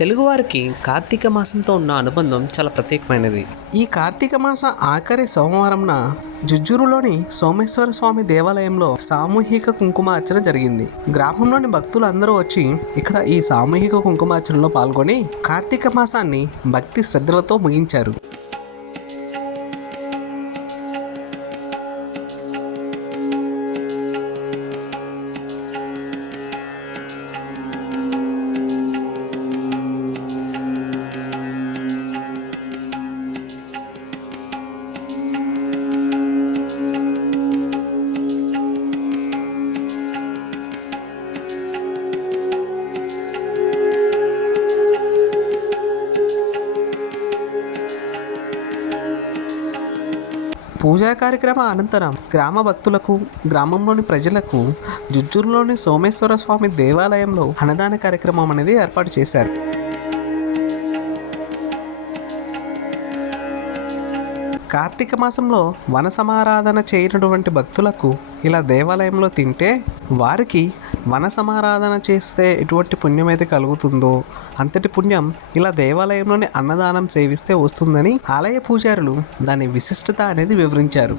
తెలుగువారికి కార్తీక మాసంతో ఉన్న అనుబంధం చాలా ప్రత్యేకమైనది. ఈ కార్తీక మాస ఆఖరి సోమవారంన జుజ్జూరులోని సోమేశ్వర స్వామి దేవాలయంలో సామూహిక కుంకుమార్చన జరిగింది. గ్రామంలోని భక్తులు అందరూ వచ్చి ఇక్కడ ఈ సామూహిక కుంకుమార్చనలో పాల్గొని కార్తీక మాసాన్ని భక్తి శ్రద్ధలతో ముగించారు. పూజా కార్యక్రమ అనంతరం గ్రామ భక్తులకు గ్రామంలోని ప్రజలకు జుజ్జూరులోని సోమేశ్వర స్వామి దేవాలయంలో అన్నదాన కార్యక్రమం అనేది ఏర్పాటు చేశారు. కార్తీక మాసంలో వన సమారాధన చేయనటువంటి భక్తులకు ఇలా దేవాలయంలో తింటే వారికి వన సమారాధన చేస్తే ఎటువంటి పుణ్యం అయితే కలుగుతుందో అంతటి పుణ్యం ఇలా దేవాలయంలోని అన్నదానం సేవిస్తే వస్తుందని ఆలయ పూజారులు దాని విశిష్టత అనేది వివరించారు.